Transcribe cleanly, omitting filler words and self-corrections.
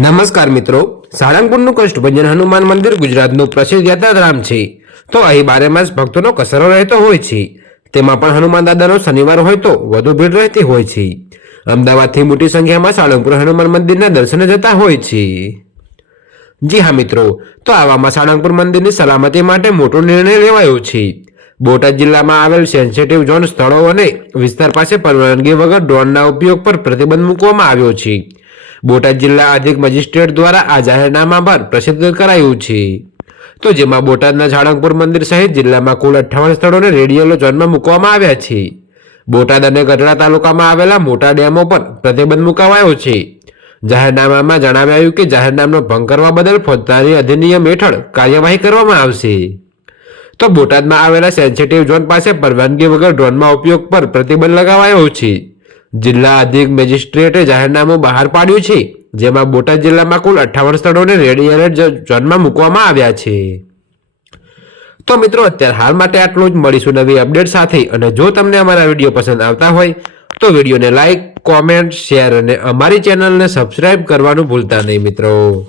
નમસ્કાર મિત્રો, સાળંગપુરનું કષ્ટભંજન હનુમાન મંદિર ગુજરાતનું પ્રસિદ્ધ યાત્રાધામ છે. તો અહીં બારેમાસ ભક્તોનો કસરો રહેતો હોય છે. તેમાં પણ હનુમાન દાદાનો શનિવાર હોય તો વધુ ભીડ રહેતી હોય છે. અમદાવાદથી મોટી સંખ્યામાં સાળંગપુર હનુમાન મંદિરના દર્શને જતા હોય છે. જી હા મિત્રો, તો આવામાં સાળંગપુર મંદિરની સલામતી માટે મોટો નિર્ણય લેવાયો છે. બોટાદ જિલ્લામાં આવેલ સેન્સિટિવ ઝોન સ્થળો અને વિસ્તાર પાસે પરવાનગી વગર ડ્રોનના ઉપયોગ પર પ્રતિબંધ મૂકવામાં આવ્યો છે. બોટાદ જિલ્લા અધિક મેજિસ્ટ્રેટ દ્વારા આ જાહેરનામા પર પ્રસિદ્ધ કરાયું છે. તો જેમાં બોટાદના સાળંગપુર મંદિર સહિત જિલ્લામાં કુલ 58 સ્થળોને રેડિયલો ઝોનમાં મૂકવામાં આવ્યા છે. બોટાદ અને ગઢડા તાલુકામાં આવેલા મોટા ડેમો પર પ્રતિબંધ મુકાવાયો છે. જાહેરનામામાં જણાવાયું કે જાહેરનામાનો ભંગ કરવા બદલ ફોજદારી અધિનિયમ હેઠળ કાર્યવાહી કરવામાં આવશે. તો બોટાદમાં આવેલા સેન્સિટિવ ઝોન પાસે પરવાનગી વગર ડ્રોનના ઉપયોગ પર પ્રતિબંધ લગાવાયો છે. જિલ્લા અધિક મેજિસ્ટ્રેટે જાહેરનામું બહાર પાડ્યું છે, જેમાં બોટાદ જિલ્લામાં કુલ 58 સ્થળોને રેડ એલર્ટ ઝોનમાં મૂકવામાં આવ્યા છે. તો મિત્રો, અત્યારે હાલ માટે આટલું જ. મળીશું નવી અપડેટ સાથે. અને જો તમને અમારા વિડીયો પસંદ આવતા હોય તો વિડીયોને લાઇક, કોમેન્ટ, શેર અને અમારી ચેનલને સબસ્ક્રાઇબ કરવાનું ભૂલતા નહીં મિત્રો.